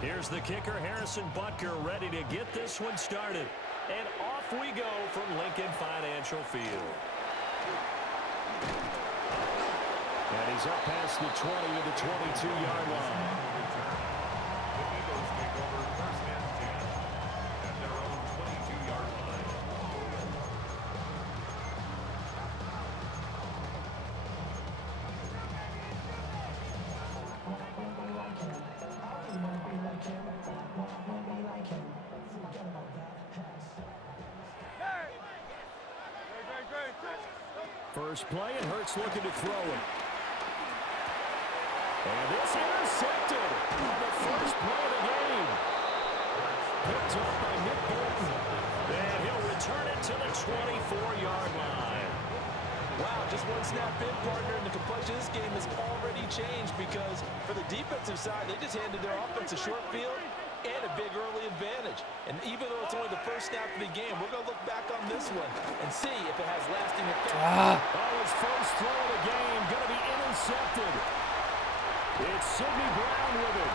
Here's the kicker, Harrison Butker, ready to get this one started. And off we go from Lincoln Financial Field. And he's up past the 20 to the 22-yard line. First play, and Hurts looking to throw it. And this intercepted on the first play of the game. Picked up by Nick Bolton. And he'll return it to the 24-yard line. Wow, just one snap in, partner, and the complexion of this game has already changed because for the defensive side, they just handed their offense a short field and a big early advantage. And even though it's only the first snap of the game, we're going to look back on this one and see if it has lasting effect. His first throw of the game going to be intercepted. It's Sidney Brown with it.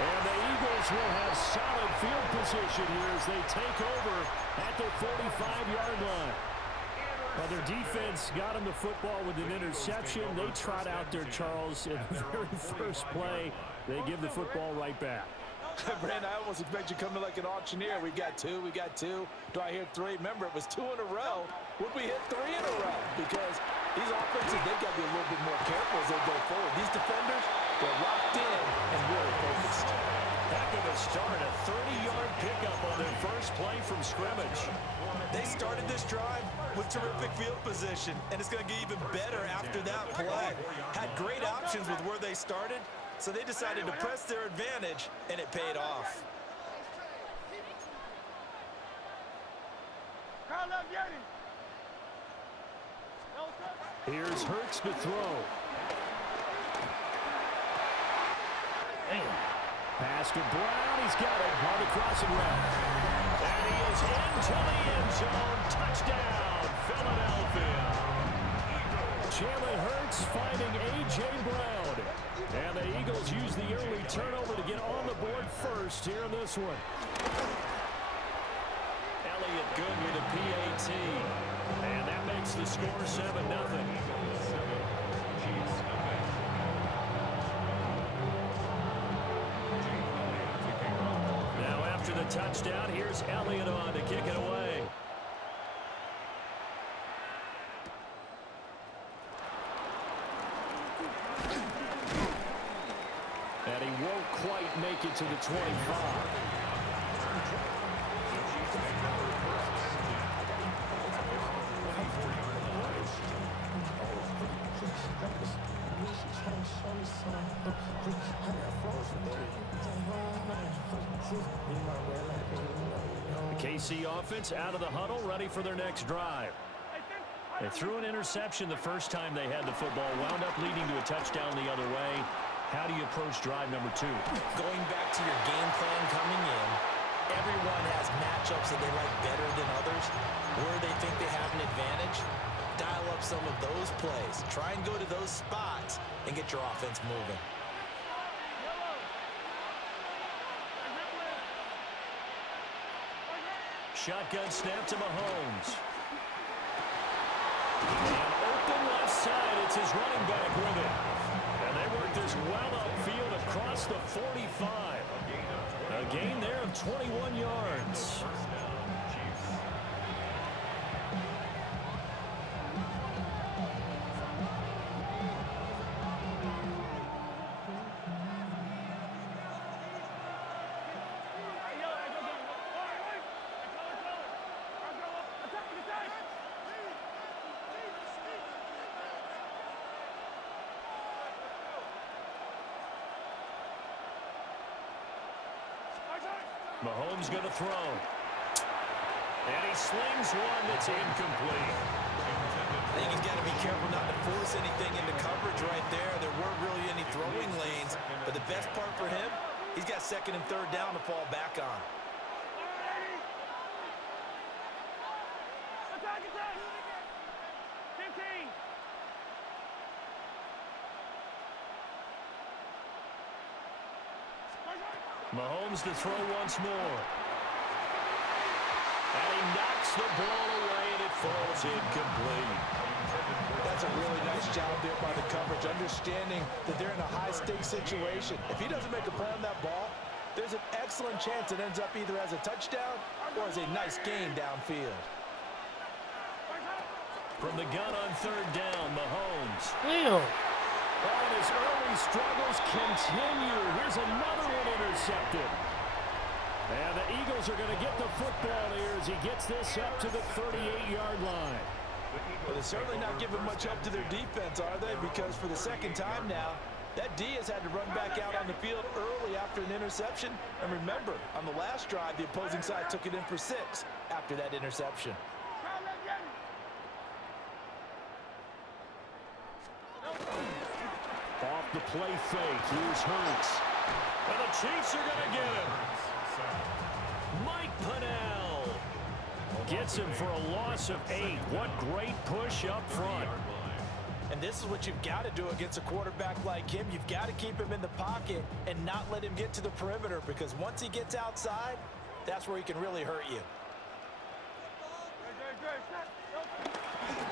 And the Eagles will have solid field position here as they take over at their 45-yard line. Well, their defense got him the football with an interception. They trot out there, Charles, in the very first play. They give the football right back. Brandon, I almost expect you coming like an auctioneer. We got two. Do I hear three? Remember, it was 2 in a row. Would we hit 3 in a row? Because these offenses, they've got to be a little bit more careful as they go forward. These defenders, they're locked in and really focused. Heck of a start, a 30-yard pickup on their first play from scrimmage. They started this drive with terrific field position, and it's going to get even better after that play. Had great options with where they started, so they decided to press their advantage, and it paid off. Here's Hurts to throw. Pass to Brown. He's got it on the crossing route. And he is into the end zone. Touchdown, Philadelphia. Jalen Hurts finding A.J. Brown. And the Eagles use the early turnover to get on the board first here in this one. Elliott good with a PAT. And that makes the score 7-0. Now after the touchdown, here's Elliott on to kick it away. And he won't quite make it to the 25. The KC offense out of the huddle, ready for their next drive. They threw an interception the first time they had the football, wound up leading to a touchdown the other way. How do you approach drive number 2? Going back to your game plan coming in, everyone has matchups that they like better than others, where they think they have an advantage. Dial up some of those plays. Try and go to those spots and get your offense moving. Shotgun snap to Mahomes. And open left side, it's his running back with it. And they work this well upfield across the 45. A gain there of 21 yards. Mahomes going to throw. And he slings one that's incomplete. I think he's got to be careful not to force anything into coverage right there. There weren't really any throwing lanes. But the best part for him, he's got 2nd and 3rd down to fall back on. Mahomes to throw once more. And he knocks the ball away, and it falls incomplete. That's a really nice job there by the coverage, understanding that they're in a high-stakes situation. If he doesn't make a play on that ball, there's an excellent chance it ends up either as a touchdown or as a nice gain downfield. From the gun on third down, Mahomes. Damn. And his early struggles continue. Here's another one intercepted. And the Eagles are going to get the football here as he gets this up to the 38-yard line. Well, they're certainly not giving much help to their defense, are they? Because for the second time now, that D has had to run back out on the field early after an interception. And remember, on the last drive, the opposing side took it in for 6 after that interception. Off the play fake, here's Hurts. And the Chiefs are going to get him. Mike Pennell gets him for a loss of 8. What great push up front. And this is what you've got to do against a quarterback like him. You've got to keep him in the pocket and not let him get to the perimeter, because once he gets outside, that's where he can really hurt you.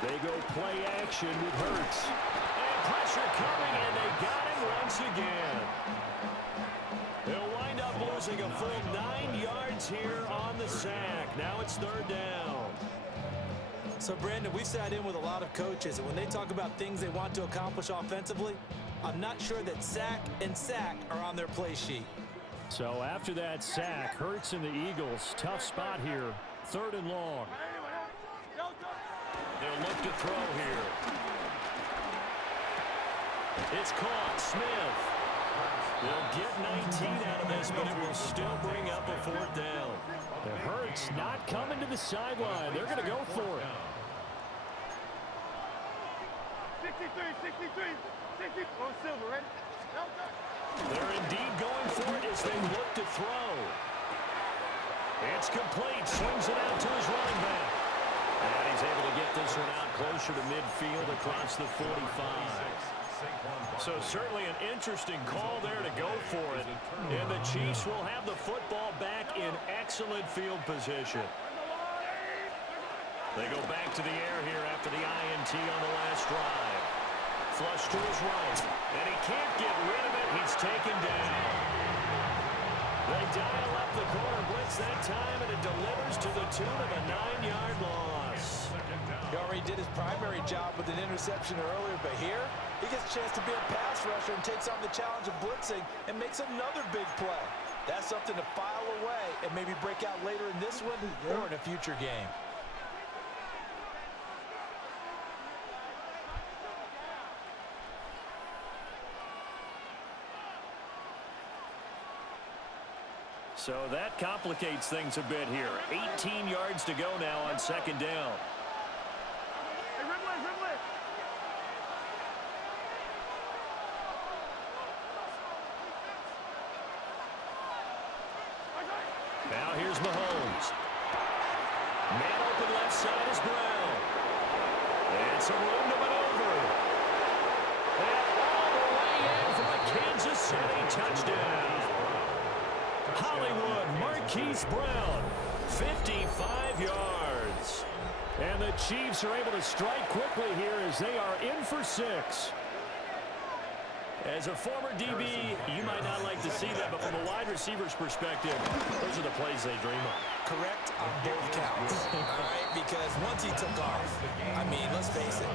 They go play action with Hurts. And pressure coming, and they got him once again. They'll wind up losing a full 9 yards here on the sack. Now it's third down. So, Brandon, we've sat in with a lot of coaches, and when they talk about things they want to accomplish offensively, I'm not sure that sack and sack are on their play sheet. So after that sack, Hurts and the Eagles, tough spot here, third and long. They'll look to throw here. It's caught. Smith. They'll get 19 out of this, but it will still bring up a fourth down. The Hurts not coming to the sideline. They're going to go for it. 63. Oh, Silver, ready? They're indeed going for it as they look to throw. It's complete. Swings it out to his running back. And he's able to get this one out closer to midfield across the 45. So certainly an interesting call there to go for it. And the Chiefs will have the football back in excellent field position. They go back to the air here after the INT on the last drive. Flush to his right. And he can't get rid of it. He's taken down. They dial up the corner blitz that time, and it delivers to the tune of a 9-yard loss. He already did his primary job with an interception earlier, but here he gets a chance to be a pass rusher and takes on the challenge of blitzing and makes another big play. That's something to file away and maybe break out later in this one or in a future game. So that complicates things a bit here. 18 yards to go now on second down. Now here's Mahomes. Man open left side is Brown. And some room to maneuver. And all the way in for the Kansas City touchdown. Hollywood Marquise Brown, 55 yards. And the Chiefs are able to strike quickly here as they are in for 6. As a former DB, you might not like to see that, but from a wide receiver's perspective, those are the plays they dream of. Correct on both counts. All right, because once he took off, I mean, let's face it,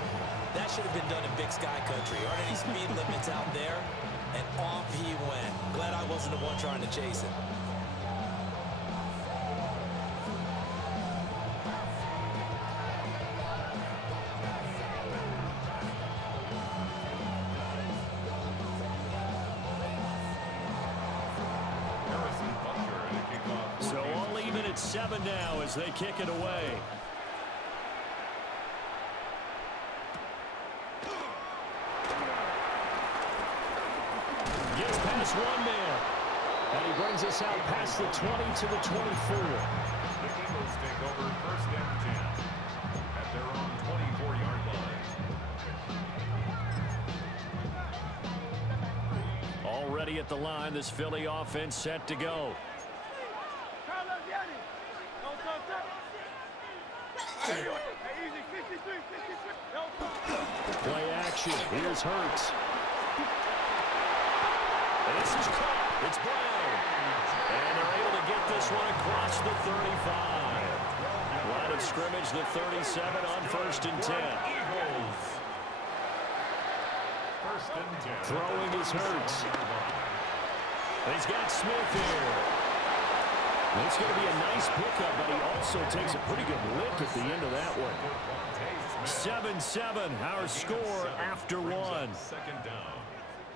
that should have been done in Big Sky Country. Aren't any speed limits out there? And off he went. Glad I wasn't the one trying to chase him. So all even at 7 now as they kick it away. Gets past one man. And he brings us out past the 20 to the 24. The Eagles take over first and 10 at their own 24-yard line. Already ready at the line. This Philly offense set to go. Play action. Here's Hurts. And this is caught. It's Brown. And they're able to get this one across the 35. Line of scrimmage, the 37 on 1st and 10. Throwing is Hurts. He's got Smith here. It's going to be a nice pickup, but he also takes a pretty good lick at the end of that one. 7-7, our score after one. Second down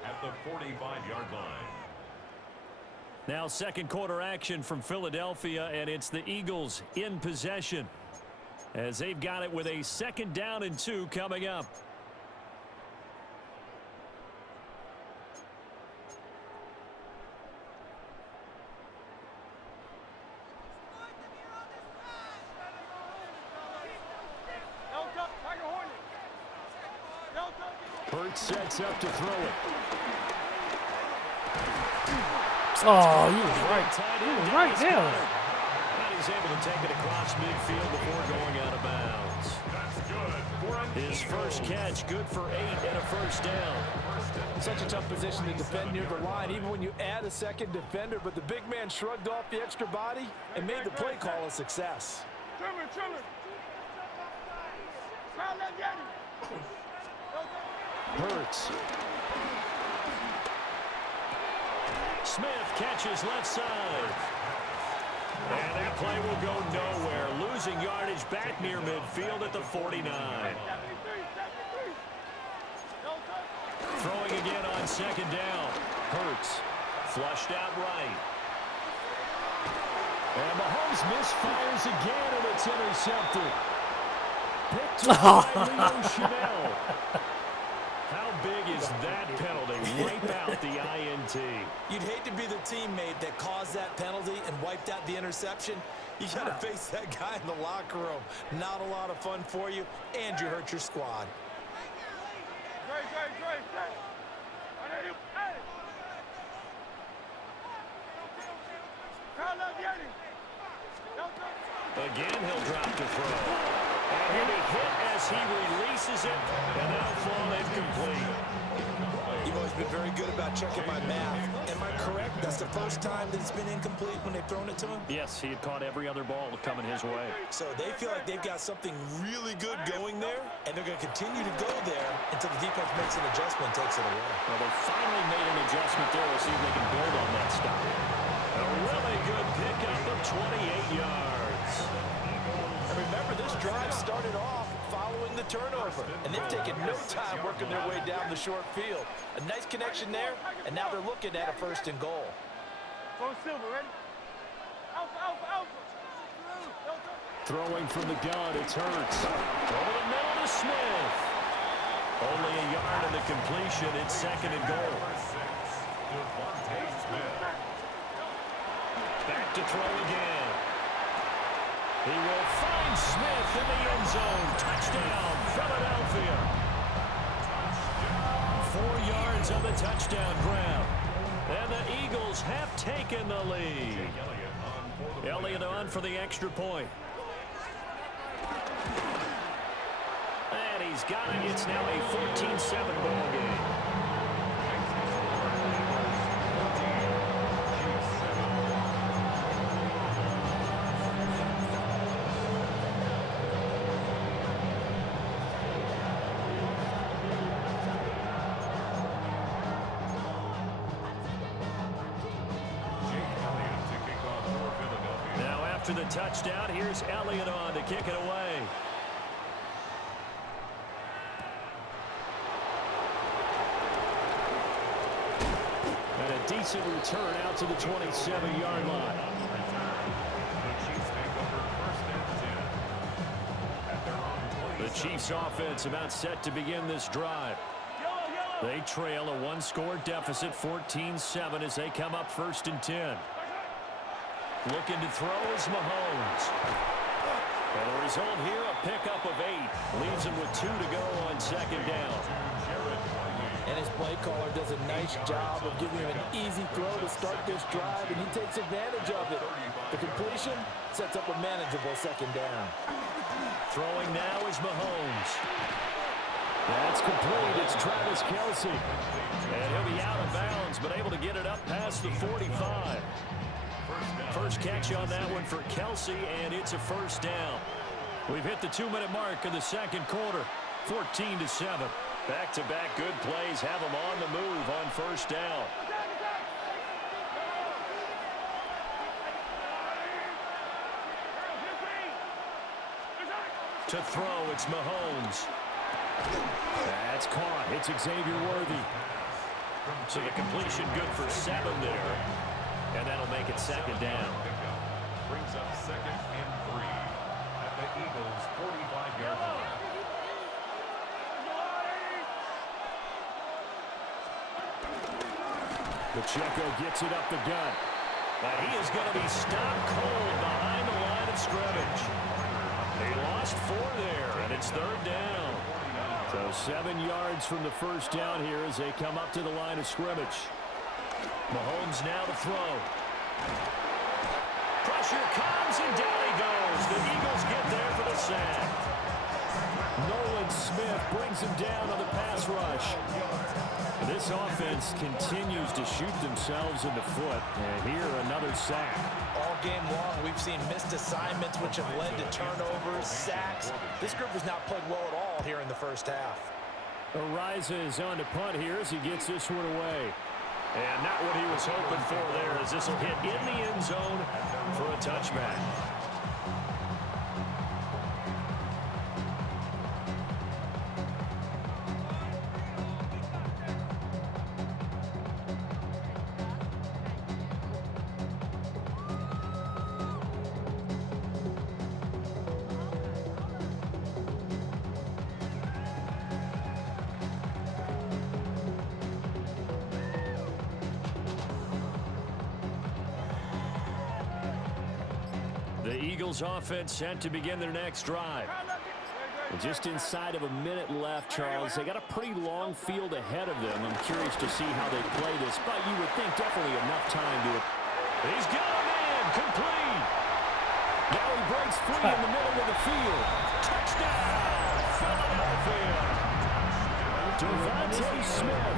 at the 45-yard line. Now second quarter action from Philadelphia, and it's the Eagles in possession as they've got it with a 2nd down and 2 coming up. Hurts sets up to throw it. Oh, you was right. You was right there. And he's able to take it across midfield before going out of bounds. His first catch, good for 8 and a 1st down. Such a tough position to defend near the line, even when you add a second defender, but the big man shrugged off the extra body and made the play call a success. Hurts. Smith catches left side. And that play will go nowhere. Losing yardage back near midfield at the 49. Throwing again on 2nd down. Hurts. Flushed out right. And Mahomes misfires again, and it's intercepted. Picked up by Leo Chanel. How big is that penalty? Wipe out the INT. You'd hate to be the teammate that caused that penalty and wiped out the interception. You got to face that guy in the locker room. Not a lot of fun for you, and you hurt your squad. Again, he'll drop to throw. And he'll be hit as he releases it, and that'll fall incomplete. You've always been very good about checking my math. Am I correct? That's the first time that it's been incomplete when they've thrown it to him? Yes, he had caught every other ball coming his way. So they feel like they've got something really good going there, and they're going to continue to go there until the defense makes an adjustment and takes it away. Well, they finally made an adjustment there. We'll see if they can build on that stop. A really good pickup of 28 yards. And remember, this drive started off following the turnover, and they've taken no time working their way down the short field. A nice connection there, and now they're looking at a 1st and goal. Throwing from the gun, it's Hurts. Over the middle to Smith. Only a yard in the completion. It's 2nd and goal. Back to throw again. He will find Smith in the end zone. Touchdown, Philadelphia. 4 yards on the touchdown grab. And the Eagles have taken the lead. Elliott on for the extra point. And he's got it. It's now a 14-7 ball game. After the touchdown, here's Elliott on to kick it away. And a decent return out to the 27-yard line. The Chiefs offense about set to begin this drive. They trail a 1-score deficit, 14-7, as they come up 1st and 10. Looking to throw is Mahomes. And the result here, a pickup of 8. Leaves him with 2 to go on 2nd down. And his play caller does a nice job of giving him an easy throw to start this drive, and he takes advantage of it. The completion sets up a manageable second down. Throwing now is Mahomes. That's complete. It's Travis Kelce. And he'll be out of bounds, but able to get it up past the 45. First catch on that one for Kelce, and it's a first down. We've hit the 2-minute mark of the second quarter. 14-7. Back-to-back good plays have them on the move on first down. To throw, it's Mahomes. That's caught. It's Xavier Worthy. So the completion good for 7 there. And that'll make it second down. Brings up 2nd and 3 at the Eagles' 45-yard line. Pacheco gets it up the gut. But he is going to be stopped cold behind the line of scrimmage. They lost 4 there, and it's 3rd down. So 7 yards from the first down here as they come up to the line of scrimmage. Mahomes now to throw. Pressure comes, and down he goes. The Eagles get there for the sack. Nolan Smith brings him down on the pass rush. This offense continues to shoot themselves in the foot. And here, another sack. All game long, we've seen missed assignments, which have led to turnovers, sacks. This group has not played well at all here in the first half. Ariza is on to punt here as he gets this one away. And not what he was hoping for there, as this will hit in the end zone for a touchback. The Eagles offense set to begin their next drive. And just inside of a minute left, Charles. They got a pretty long field ahead of them. I'm curious to see how they play this, but you would think definitely enough time to it. He's got a man, complete. Now he breaks free in the middle of the field. Touchdown, Philadelphia. Devontae Smith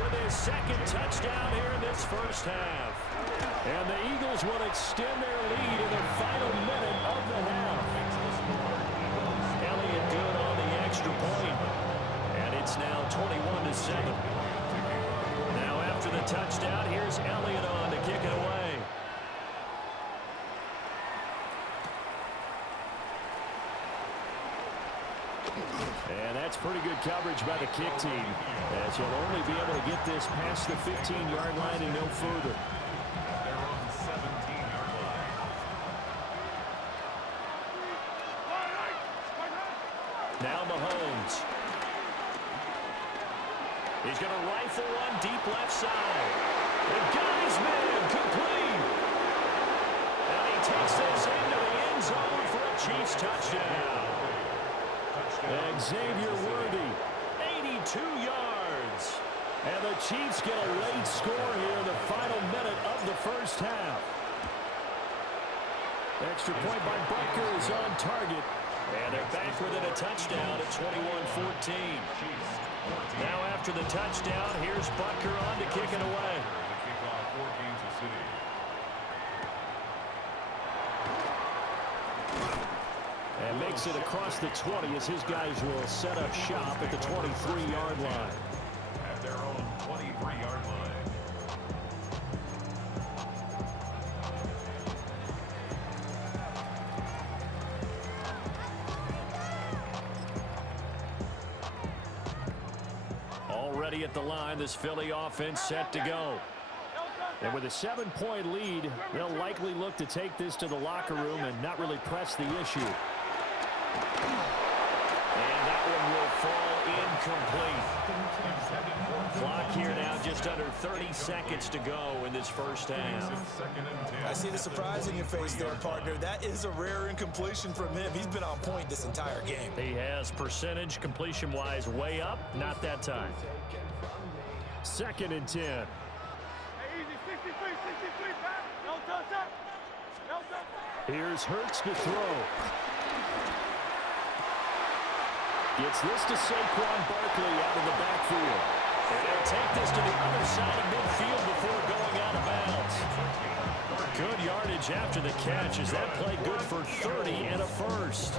with his second touchdown here in this first half. And the Eagles will extend their lead in the final minute of the half. Elliott good on the extra point. And it's now 21-7. Now after the touchdown, here's Elliott on to kick it away. And that's pretty good coverage by the kick team, as he'll only be able to get this past the 15-yard line and no further. They're on the 17-yard line. Now Mahomes. He's going to rifle one deep left side. And got his man complete. And he takes this into the end zone for a Chiefs touchdown. Xavier Worthy, 82 yards. And the Chiefs get a late score here in the final minute of the first half. Extra point by Butker is on target. And they're back within a touchdown at 21-14. Now after the touchdown, here's Butker on to kick it away. The kickoff for Kansas City. And makes it across the 20 as his guys will set up shop at the 23-yard line. At their own 23-yard line. Already at the line, this Philly offense set to go. And with a 7-point lead, they'll likely look to take this to the locker room and not really press the issue. And that one will fall incomplete. Clock here now just under 30 seconds to go in this first half. I see the surprise in your face there, partner. That is a rare incompletion from him. He's been on point this entire game. He has percentage completion-wise way up, not that time. 2nd and 10. Hey, easy. 63, 63, back. No touch up. No touch. Here's Hurts to throw. Gets this to Saquon Barkley out of the backfield. And they'll take this to the other side of midfield before going out of bounds. Good yardage after the catch as that play good for 30 and a first.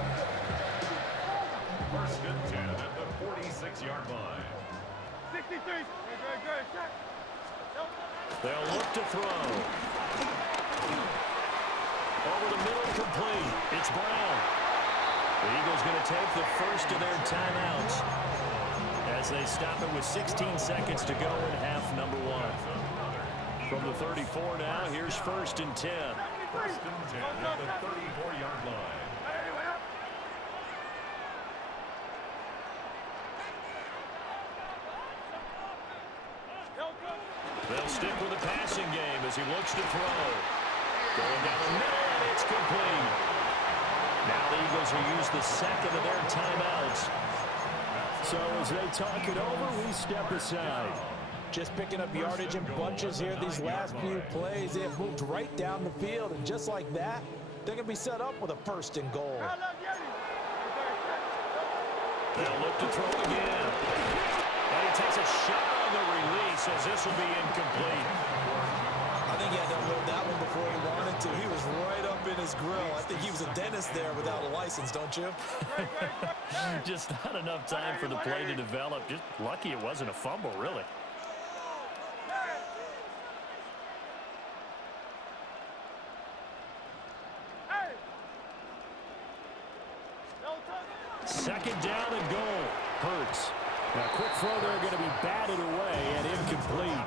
1st and 10 at the 46-yard line. 63. Good. Check. No touch. They'll look to throw. Over the middle, complete. It's Brown. The Eagles going to take the first of their timeouts as they stop it with 16 seconds to go in half number 1. From the 34 now, here's 1st and 10. 1st and 10 at the 34-yard line. They'll stick with the passing game as he looks to throw. Going down the middle, and it's complete. Now the Eagles will use the 2nd of their timeouts. So as they talk it over, we step aside. Just picking up yardage in bunches here these last few plays. They have moved right down the field, and just like that, they're going to be set up with a 1st and goal. They'll look to throw again. And he takes a shot on the release as this will be incomplete. I think he had to unload that one before he wanted to. He was right up in his grill. I think he was a dentist there without a license, don't you? Just not enough time for the play to develop. Just lucky it wasn't a fumble, really. Second down and goal. Hurts. Now, quick throw there going to be batted away and incomplete.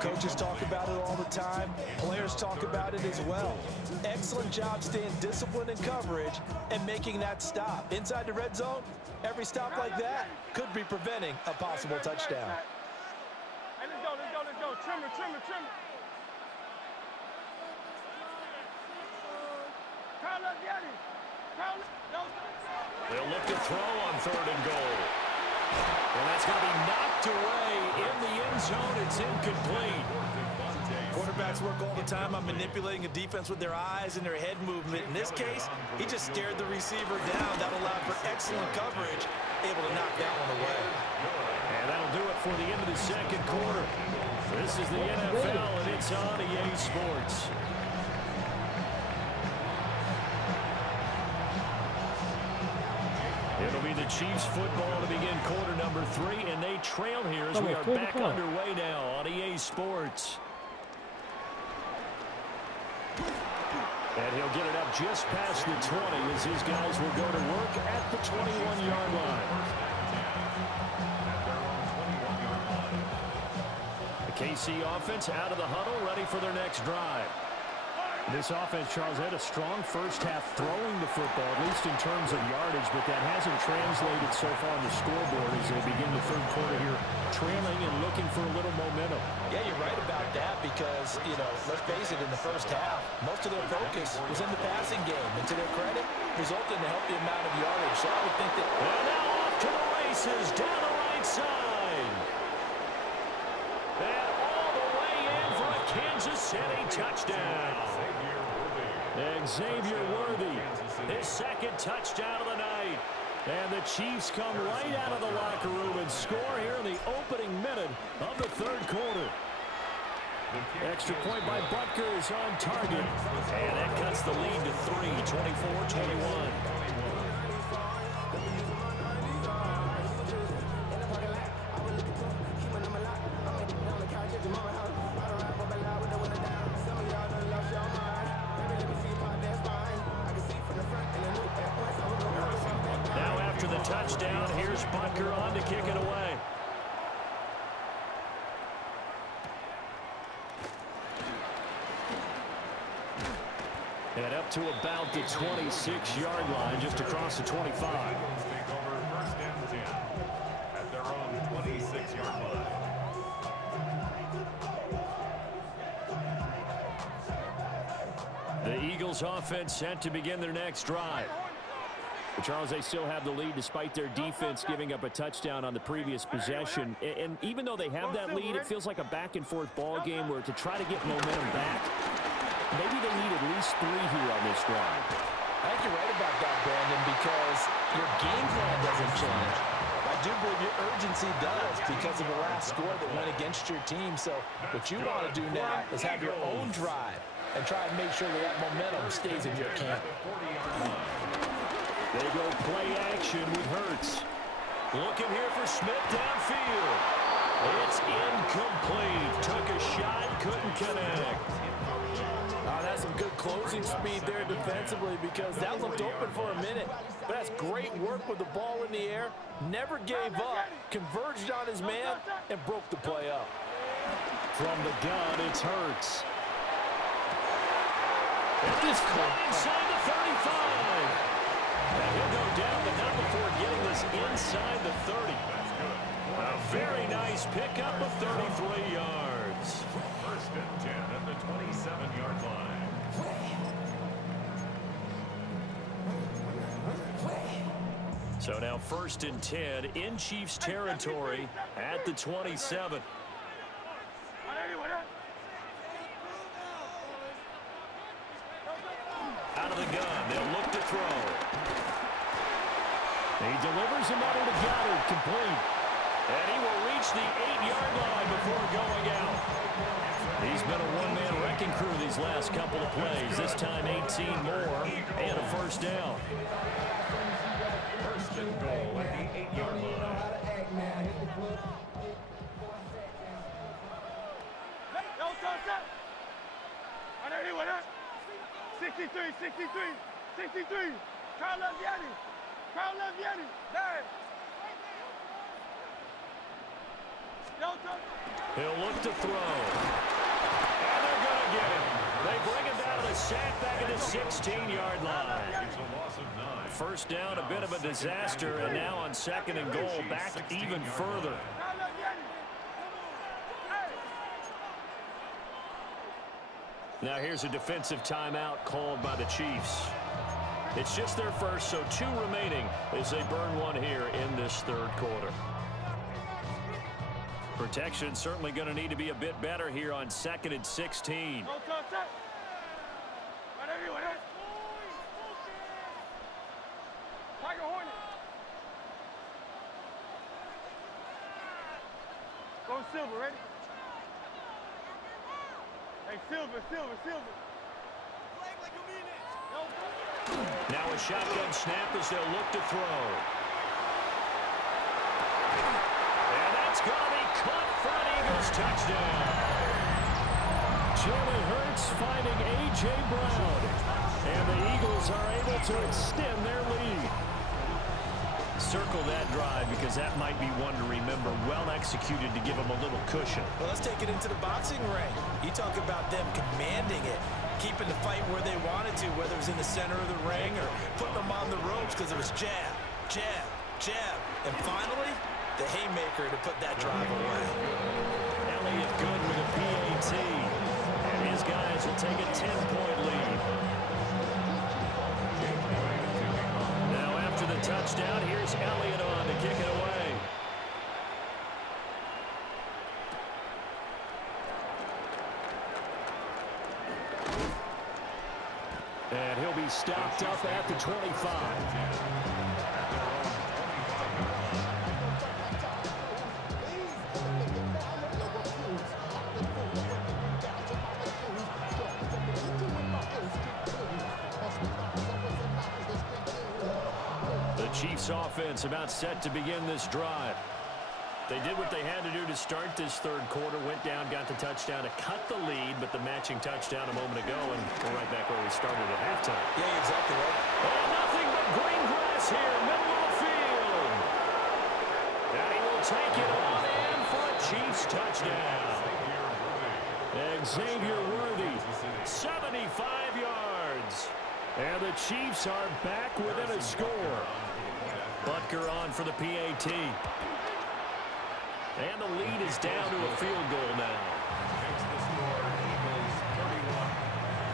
Coaches talk about it all the time. Players talk about it as well. Excellent job staying disciplined in coverage and making that stop. Inside the red zone, every stop like that could be preventing a possible touchdown. Hey, let's go. Trimmer. Carlos, get him. They'll look to throw on 3rd and goal. And that's going to be knocked away in the end zone. It's incomplete. Quarterbacks work all the time on manipulating a defense with their eyes and their head movement. In this case, he just stared the receiver down. That allowed for excellent coverage, able to knock that one away. And that'll do it for the end of the 2nd quarter. This is the NFL, and it's on EA Sports. It'll be the Chiefs football to begin quarter number 3, and they trail here as we are back underway now on EA Sports. And he'll get it up just past the 20 as his guys will go to work at the 21-yard line. The KC offense out of the huddle, ready for their next drive. This offense, Charles, had a strong first half throwing the football, at least in terms of yardage, but that hasn't translated so far on the scoreboard as they begin the 3rd quarter here, trailing and looking for a little momentum. Yeah, you're right about that because, let's face it, in the first half, most of their focus was in the passing game. And to their credit, resulted in a healthy amount of yardage. So I would think that... And now off to the races down the right side. And all the way in for a Kansas City touchdown. And Xavier Worthy, his 2nd touchdown of the night. And the Chiefs come right out of the locker room and score here in the opening minute of the 3rd quarter. Extra point by Butker is on target. And that cuts the lead to 3, 24-21. Touchdown. Here's Butker on to kick it away. And up to about the 26-yard line, just across the 25. Take over 1st and 10 at their own 26-yard line. The Eagles offense set to begin their next drive. But Charles, they still have the lead despite their defense giving up a touchdown on the previous possession. And even though they have that lead, it feels like a back-and-forth ball game where to try to get momentum back, maybe they need at least 3 here on this drive. I think you're right about that, Brandon, because your game plan doesn't change. I do believe your urgency does because of the last score that went against your team. So what you want to do now is have your own drive and try and make sure that that momentum stays in your camp. They go play action with Hurts. Looking here for Smith downfield. It's incomplete. Took a shot, couldn't connect. That's some good closing speed there defensively because that looked open for a minute. But that's great work with the ball in the air. Never gave up, converged on his man, and broke the play up. From the gun, it's Hurts. And this caught inside the 35. And he'll go down, but not before getting this inside the 30. A very nice pickup of 33 yards. First and 10 at the 27-yard line. So now first and 10 in Chiefs territory at the 27. Out of the gun, they'll look to throw. He delivers another to Goddard, complete. And he will reach the 8-yard line before going out. He's been a one-man wrecking crew these last couple of plays. This time 18 more and a first down. First and goal at the 8-yard line. No, toss up. 63, 63. Carl Leviani. There. No, toss up. He'll look to throw. And they're going to get him. They bring him down to the sack back at the 16-yard line. It's a loss of 9. First down, a bit of a disaster, and now on second and goal, back even further. Carl Leviani. Hey. Now here's a defensive timeout called by the Chiefs. It's just their first, so 2 remaining as they burn one here in this third quarter. Protection certainly going to need to be a bit better here on second and 16. No, toss up. Tiger Hornet. Go Silver, ready? Hey, Silver. Flag like you mean it. No, Now a shotgun snap as they'll look to throw. And that's going to be caught for an Eagles touchdown. Jalen Hurts finding A.J. Brown. And the Eagles are able to extend their lead. Circle that drive because that might be one to remember. Well executed to give them a little cushion. Well, let's take it into the boxing ring. You talk about them commanding it, keeping the fight where they wanted to, whether it was in the center of the ring or putting them on the ropes because it was jab, and finally, the haymaker to put that drive away. Elliott good with a PAT. And his guys will take a 10-point lead. Now after the touchdown, here's Elliott on to kick it away. And he'll be stopped up at the 25. Chiefs offense about set to begin this drive. They did what they had to do to start this third quarter, went down, got the touchdown to cut the lead, but the matching touchdown a moment ago, and we're right back where we started at halftime. Yeah, exactly right. And nothing but green grass here, middle of the field. And he will take it on in for a Chiefs touchdown. Xavier Worthy, 75 yards. And the Chiefs are back within a score. Butker on for the PAT. And the lead is down to a field goal now.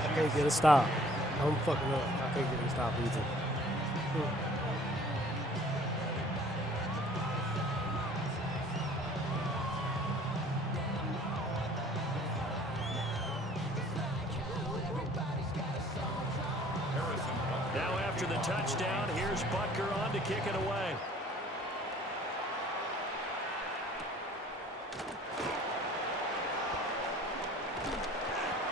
I can't get a stop. I'm fucking up. I can't get a stop either. after the touchdown. Here's Butker on to kick it away.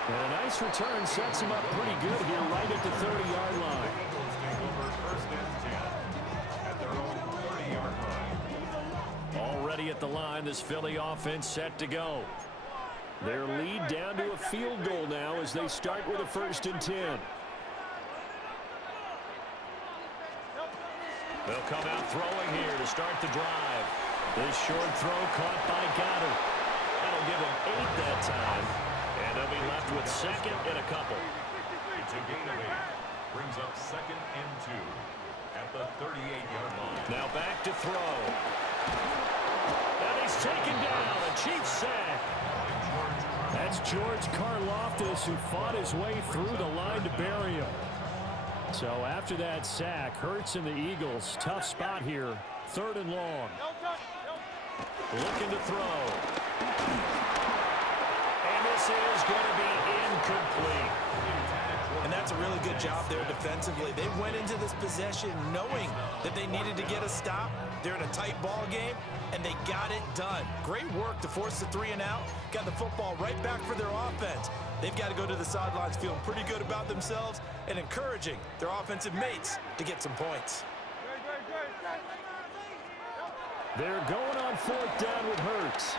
And a nice return sets him up pretty good here right at the 30-yard line. Eagles take over first and 10 at their own 30-yard line. Already at the line, this Philly offense set to go. Their lead down to a field goal now as they start with a 1st and 10. They'll come out throwing here to start the drive. This short throw caught by Goddard. That'll give him 8 that time. And they'll be left with 2nd and a couple. It's a gain of 8. Brings up 2nd and 2 at the 38-yard line. Now back to throw. And he's taken down. A Chiefs sack. That's George Karlaftis who fought his way through the line to bury him. So after that sack, Hurts and the Eagles, tough spot here. 3rd and long. Looking to throw. And this is going to be incomplete. And that's a really good job there defensively. They went into this possession knowing that they needed to get a stop. They're in a tight ball game, and they got it done. Great work to force the 3 and out. Got the football right back for their offense. They've got to go to the sidelines feeling pretty good about themselves and encouraging their offensive mates to get some points. They're going on 4th down with Hurts.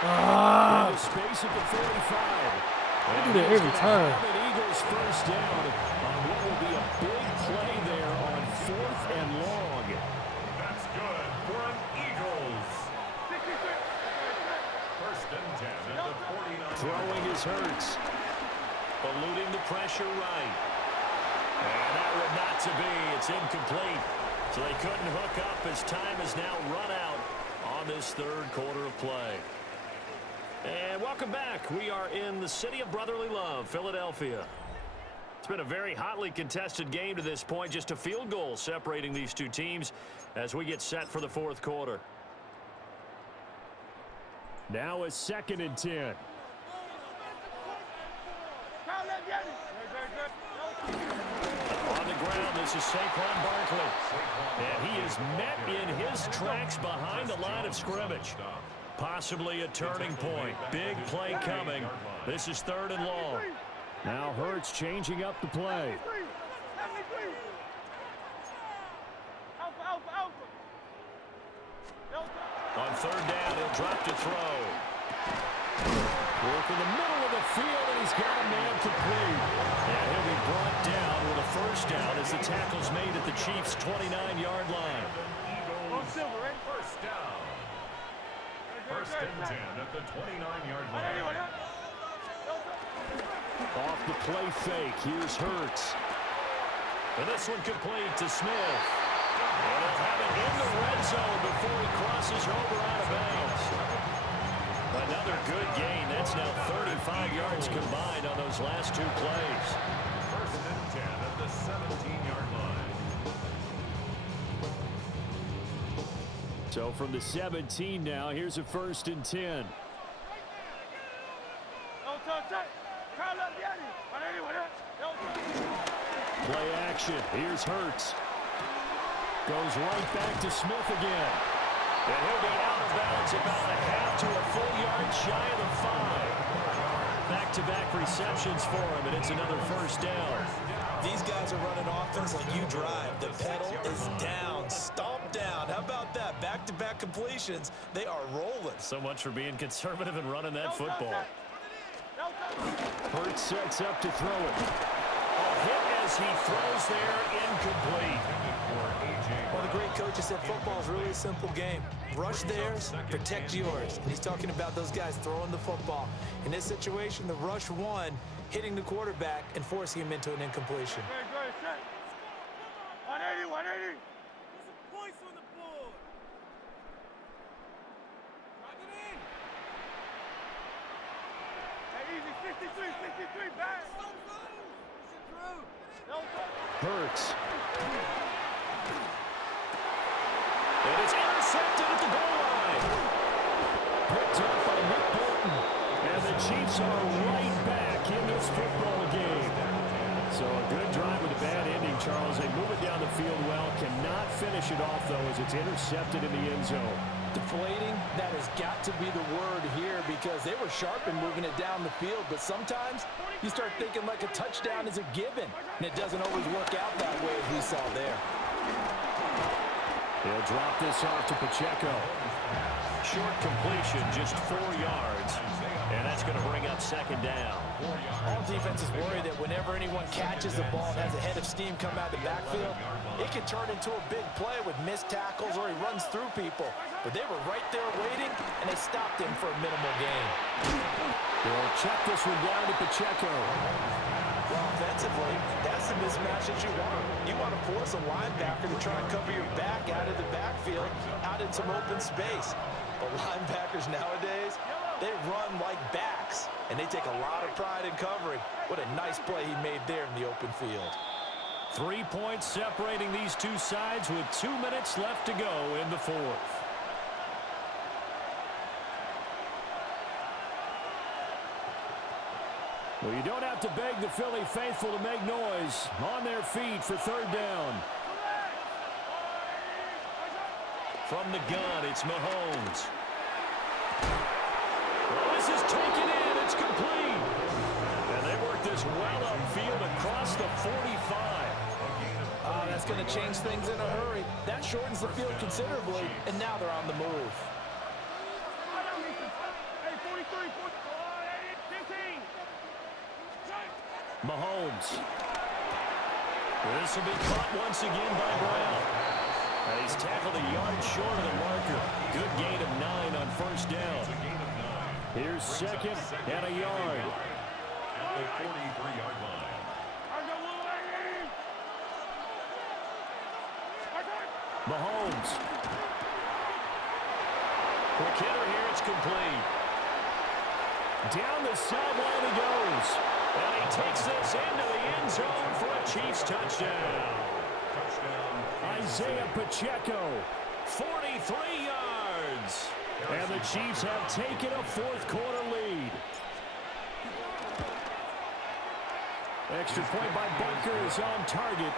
Into space at the 45. They do that every time. Eagles 1st down on what will be a big play there on 4th and long. That's good for an Eagles. 1st and 10 at the 49. Throwing is Hurts. Eluding the pressure right. And that would not to be. It's incomplete. So they couldn't hook up as time has now run out on this 3rd quarter of play. And welcome back. We are in the city of brotherly love, Philadelphia. It's been a very hotly contested game to this point. Just a field goal separating these two teams as we get set for the 4th quarter. Now a 2nd and 10. On the ground, this is Saquon Barkley. And he is met in his tracks behind the line of scrimmage. Possibly a turning point. Big play coming. This is 3rd and long. Now Hurts changing up the play. On 3rd down, he'll drop to throw. Work in the middle of the field, and he's got a man complete. And he'll be brought down with a 1st down as the tackle's made at the Chiefs' 29-yard line. Eagles 1st down. 1st and 10 at the 29-yard line. Off the play fake, here's Hurts. And this one complete to Smith. And he'll have it in the red zone before he crosses over out of bounds. Another good gain. That's now 35 yards combined on those last 2 plays. 1st and 10 at the 17-yard line. So from the 17 now, here's a 1st and 10. Play action. Here's Hurts. Goes right back to Smith again. And he'll be out of bounds about a half to a full yard shy of the 5. Back-to-back receptions for him, and it's another 1st down. These guys are running offense like you drive. The pedal is down, stomp down. How about that? Back-to-back completions. They are rolling. So much for being conservative and running that football. Hurts sets up to throw it. A hit as he throws there, incomplete. Well, the great coach has said football is really a simple game. Rush theirs, protect yours. And he's talking about those guys throwing the football. In this situation, the rush won, hitting the quarterback and forcing him into an incompletion. 180, 180. Points on the board. Knock it in. Hey, easy, 63, back. Hurts. And it's intercepted at the goal line. Picked up by Nick Bolton. And the Chiefs are right back in this football game. So a good drive with a bad ending, Charles. They move it down the field well. Cannot finish it off, though, as it's intercepted in the end zone. Deflating, that has got to be the word here because they were sharp in moving it down the field, but sometimes you start thinking like a touchdown is a given, and it doesn't always work out that way as we saw there. He'll drop this off to Pacheco. Short completion, just 4 yards, and that's going to bring up second down. All defenses worry that whenever anyone catches the ball and has a head of steam come out of the backfield, it can turn into a big play with missed tackles or he runs through people. But they were right there waiting, and they stopped him for a minimal gain. They'll check this one down to Pacheco. Well, offensively, that's the mismatch that you want. You want to force a linebacker to try and cover your back out of the backfield, out in some open space. But linebackers nowadays, they run like backs, and they take a lot of pride in covering. What a nice play he made there in the open field. 3 points separating these two sides with 2 minutes left to go in the fourth. Well, you don't have to beg the Philly faithful to make noise. On their feet for third down. From the gun, it's Mahomes. Well, this is taken in. It's complete. And they work this well upfield across the 45. That's going to change things in a hurry. That shortens the field considerably, and now they're on the move. Mahomes. This will be caught once again by Brown. And he's tackled a yard short of the marker. Good gain of 9 on first down. Here's second and a yard. At the 43-yard line. Mahomes. Quick hitter here. It's complete. Down the sideline he goes. And he takes this into the end zone for a Chiefs touchdown. Isaiah Pacheco, 43 yards. And the Chiefs have taken a fourth-quarter lead. Extra point by Butker is on target.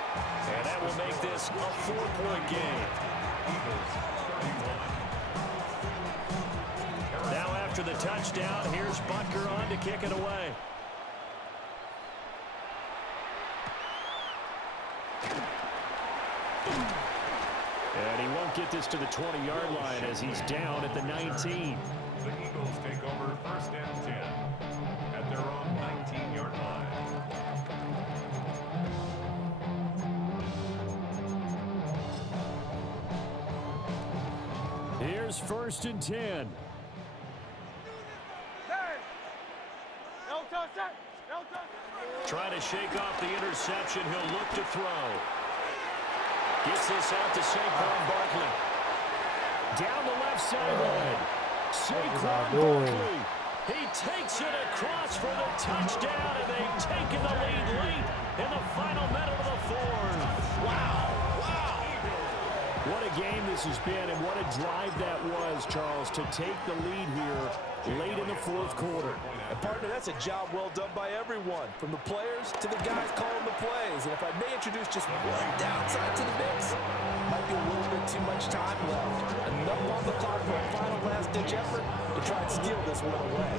And that will make this a 4-point game. Now after the touchdown, here's Butker on to kick it away. And he won't get this to the 20-yard line as he's down at the 19. The Eagles take over first and 10 at their own 19-yard line. Here's first and 10. Trying to shake off the interception. He'll look to throw. Gets this out to Saquon Barkley. Down the left sideline. Saquon Barkley. He takes it across for the touchdown, and they've taken the lead late in the final minute of the fourth. Wow. What a game this has been, and what a drive that was, Charles, to take the lead here late in the fourth quarter. And partner, that's a job well done by everyone, from the players to the guys calling the plays. And if I may introduce just one downside to the mix, might be a little bit too much time left. Enough on the clock for a final last-ditch effort to try and steal this one away.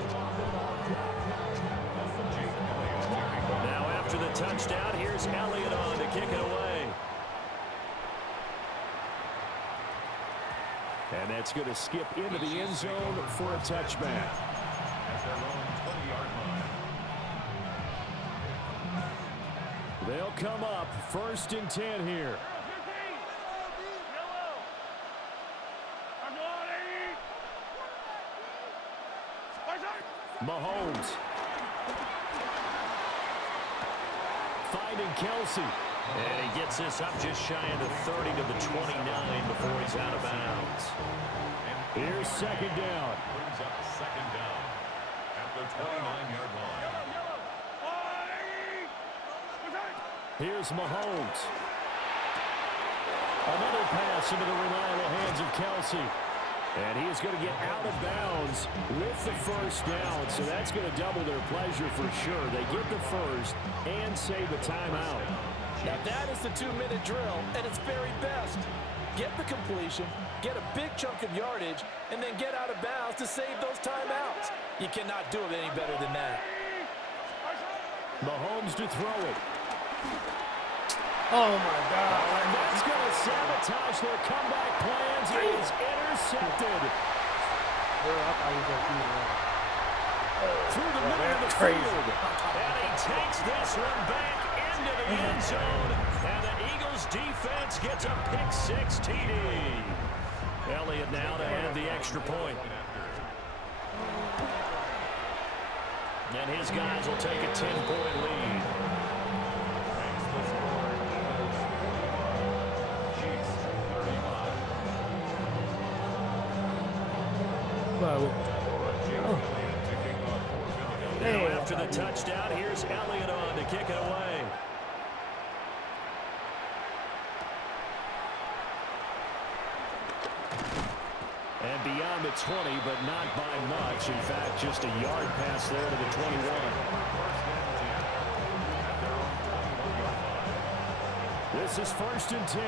Now after the touchdown, here's Elliott on to kick it away. And that's going to skip into the end zone for a touchback. At their own 20-yard line. They'll come up first and 10 here. Mahomes. Finding Kelsey. And he gets this up just shy of the 30 to the 29 before he's out of bounds. Here's second down. Brings up second down at the 29-yard line. Here's Mahomes. Another pass into the reliable hands of Kelsey. And he is going to get out of bounds with the first down. So that's going to double their pleasure for sure. They get the first and save a timeout. Now that is the 2-minute drill at its very best. Get the completion, get a big chunk of yardage, and then get out of bounds to save those timeouts. You cannot do it any better than that. Mahomes to throw it. Oh, my God. And that's going to sabotage their comeback plans. It is intercepted. Through the middle of the field. And he takes this one back into the end zone. And the Eagles defense gets a pick-6 TD. Elliott now to add the extra point. And his guys will take a 10-point lead. Now after the touchdown, here's Elliott on to kick it away. And beyond the 20, but not by much. In fact, just a yard pass there to the 21. This is 1st and 10.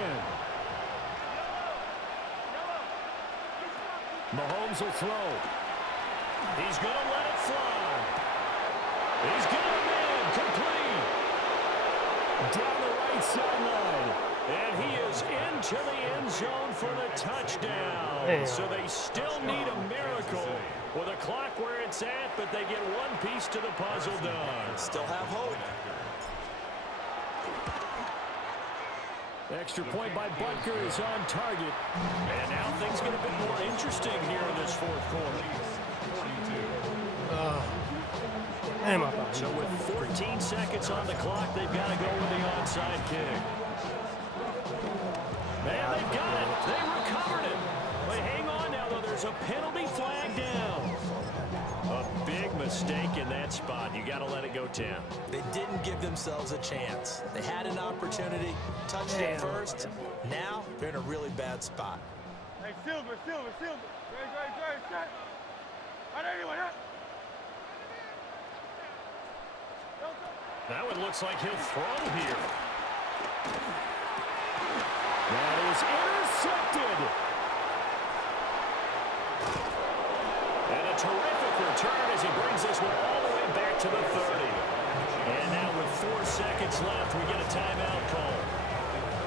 Mahomes will throw. He's going to let it fly. He's got him in. Complete. Down the right sideline. And he is into the end zone for the touchdown. Damn. So they still need a miracle with a clock where it's at, but they get one piece to the puzzle done. Still have hope. Extra point by Butker is on target. And now things get a bit more interesting here in this fourth quarter. So with 14 seconds on the clock, they've got to go with the onside kick. Man, they've got it. They recovered it. But hang on now, though. There's a penalty flag down. A big mistake in that spot. You got to let it go, Tim. They didn't give themselves a chance. They had an opportunity, touched it first. Now they're in a really bad spot. Hey, Silver. Great, set. Right anyone, huh? That one looks like he'll throw here. That is intercepted. And a terrific return as he brings this one all the way back to the 30. And now with 4 seconds left, we get a timeout call.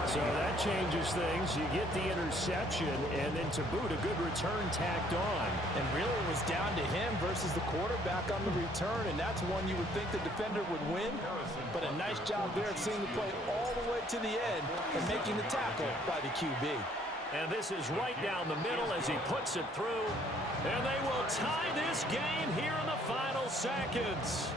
So that changes things. You get the interception, and then to boot, a good return tacked on. And really it was down to him versus the quarterback on the return, and that's one you would think the defender would win. But a nice job there of seeing the play all the way to the end and making the tackle by the QB. And this is right down the middle as he puts it through. And they will tie this game here in the final seconds.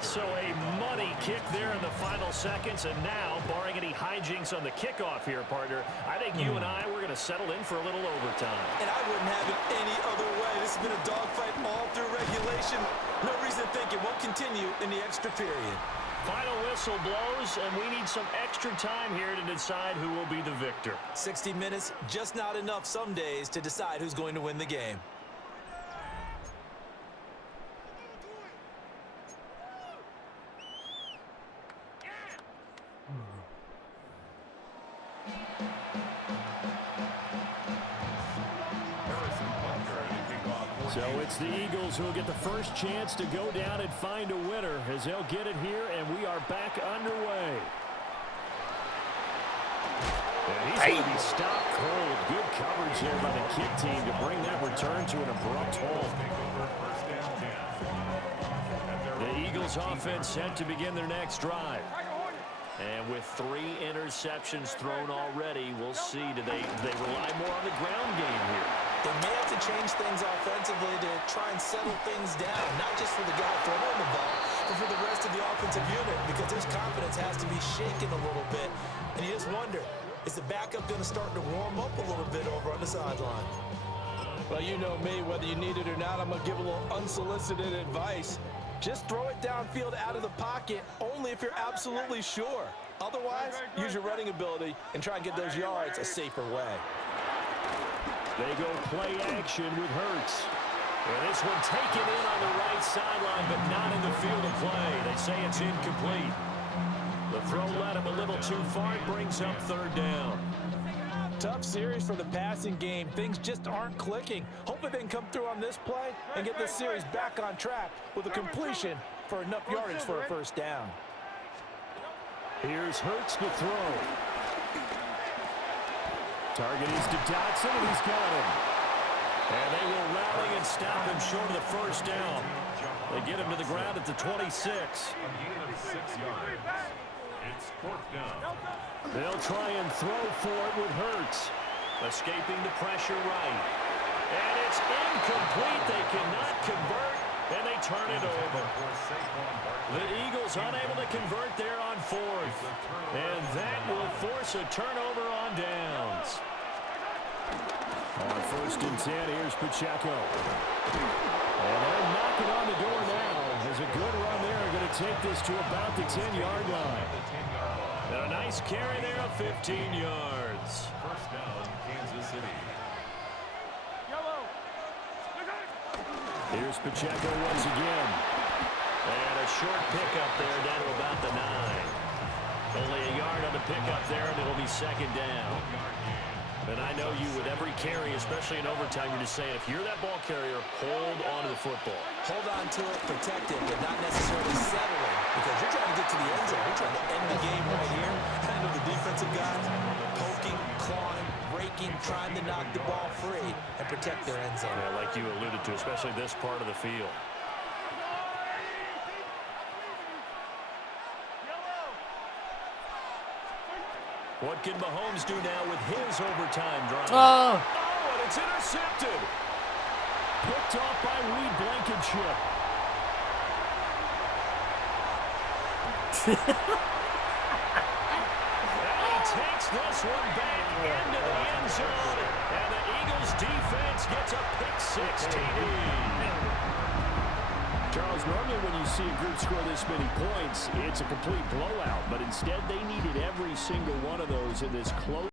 So a money kick there in the final seconds. And now, barring any hijinks on the kickoff here, partner, I think you and I, we're going to settle in for a little overtime. And I wouldn't have it any other way. This has been a dogfight all through regulation. No reason to think it won't continue in the extra period. Final whistle blows, and we need some extra time here to decide who will be the victor. 60 minutes, just not enough some days to decide who's going to win the game. So it's the Eagles who will get the first chance to go down and find a winner as they'll get it here, and we are back underway. And he's going to be stopped cold. Good coverage there by the kick team to bring that return to an abrupt halt. The Eagles offense set to begin their next drive. And with 3 interceptions thrown already, we'll see. Do they rely more on the ground game here? They may have to change things offensively to try and settle things down, not just for the guy throwing the ball, but for the rest of the offensive unit, because his confidence has to be shaken a little bit. And you just wonder, is the backup going to start to warm up a little bit over on the sideline? Well, you know me, whether you need it or not, I'm going to give a little unsolicited advice. Just throw it downfield out of the pocket only if you're absolutely sure. Otherwise, use your running ability and try and get those yards a safer way. They go play action with Hurts. And this one taken in on the right sideline, but not in the field of play. They say it's incomplete. The throw led him a little too far. It brings up third down. Tough series for the passing game. Things just aren't clicking. Hopefully they can come through on this play and get this series back on track with a completion for enough yardage for a first down. Here's Hurts to throw. Target is to Dotson, and he's got him. And they will rally and stop him short of the first down. They get him to the ground at the 26. A gain of 6 yards. It's fourth down. They'll try and throw for it with Hurts. Escaping the pressure right. And it's incomplete. They cannot convert, and they turn it over. The Eagles unable to convert there on fourth. And that will force a turnover on downs. On first and 10, here's Pacheco. And they're knocking on the door now. There's a good run there. They're going to take this to about the 10-yard line. And a nice carry there of 15 yards. First down, Kansas City. Here's Pacheco once again. And a short pickup there down to about the 9. Only a yard on the pickup there, and it'll be second down. And I know you with every carry, especially in overtime, you're just saying, if you're that ball carrier, hold on to the football. Hold on to it, protect it, but not necessarily settle it, because you're trying to get to the end zone. You're trying to end the game right here. And I know the defensive guys poking, clawing, raking, trying to knock the ball free and protect their end zone. Yeah, like you alluded to, especially this part of the field. What can Mahomes do now with his overtime drive? Oh, And it's intercepted. Picked off by Reed Blankenship. And he takes this one back into the end zone. And the Eagles defense gets a pick-six TD. Charles, normally when you see a group score this many points, it's a complete blowout. But instead, they needed every single one of those in this close.